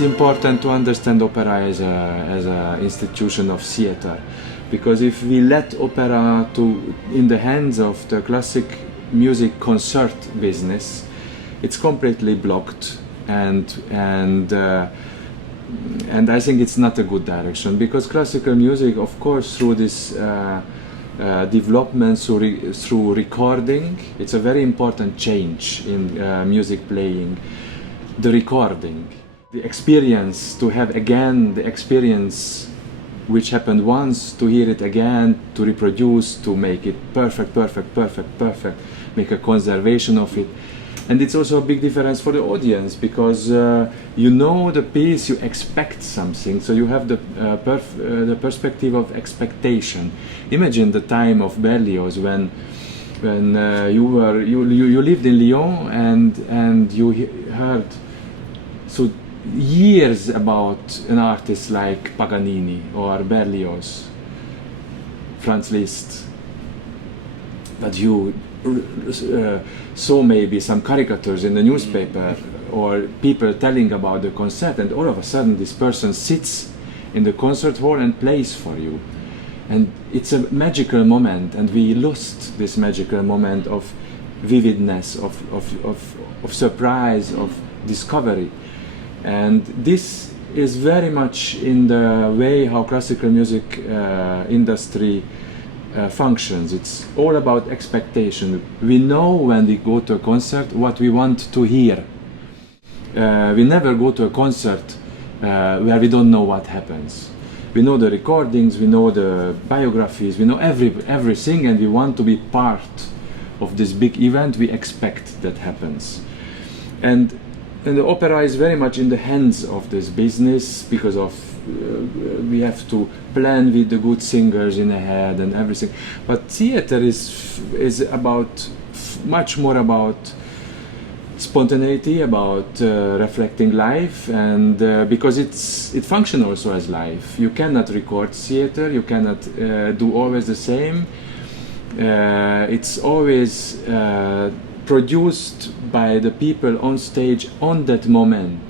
it's important to understand opera as a institution of theater, because if we let opera in the hands of the classic music concert business, it's completely blocked, and I think it's not a good direction, because classical music, of course, through this development through recording, it's a very important change in music playing. The recording, the experience, to have again the experience which happened once, to hear it again, to reproduce, to make it perfect, make a conservation of it. And it's also a big difference for the audience, because you know the piece, you expect something, so you have the perspective of expectation. Imagine the time of Berlioz when you lived in Lyon and you heard so years about an artist like Paganini or Berlioz, Franz Liszt, but you saw maybe some caricatures in the newspaper or people telling about the concert, and all of a sudden this person sits in the concert hall and plays for you. And it's a magical moment, and we lost this magical moment of vividness, of surprise, of discovery. And this is very much in the way how classical music industry functions. It's all about expectation. We know when we go to a concert what we want to hear. We never go to a concert where we don't know what happens. We know the recordings, we know the biographies, we know everything, and we want to be part of this big event. We expect that happens. And the opera is very much in the hands of this business, because of we have to plan with the good singers in ahead and everything. But theater is about much more about spontaneity, about reflecting life, and because it functions also as life. You cannot record theater, you cannot do always the same. It's always produced by the people on stage on that moment.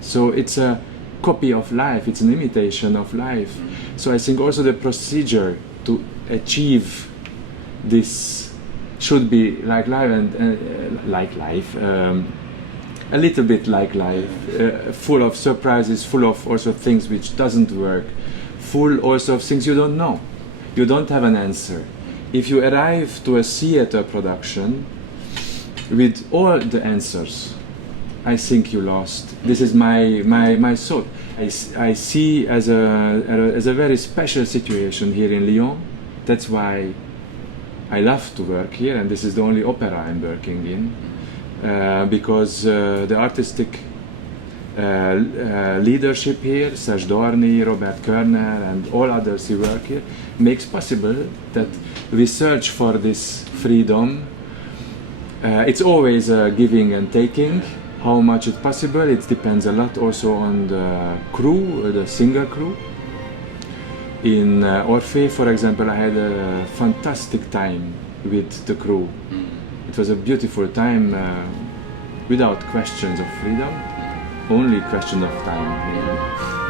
So it's a copy of life, it's an imitation of life. So I think also the procedure to achieve this should be like life, and like life, a little bit like life, full of surprises, full of also things which doesn't work, full also of things you don't know. You don't have an answer. If you arrive to a theater production with all the answers, I think you lost. This is my thought. I see as a very special situation here in Lyon. That's why I love to work here, and this is the only opera I'm working in, because the artistic leadership here, Serge Dorny, Robert Körner, and all others who work here, makes possible that we search for this freedom. It's always giving and taking. How much it's possible, it depends a lot also on the crew, the singer crew. In Orphée, for example, I had a fantastic time with the crew. It was a beautiful time without questions of freedom, only question of time.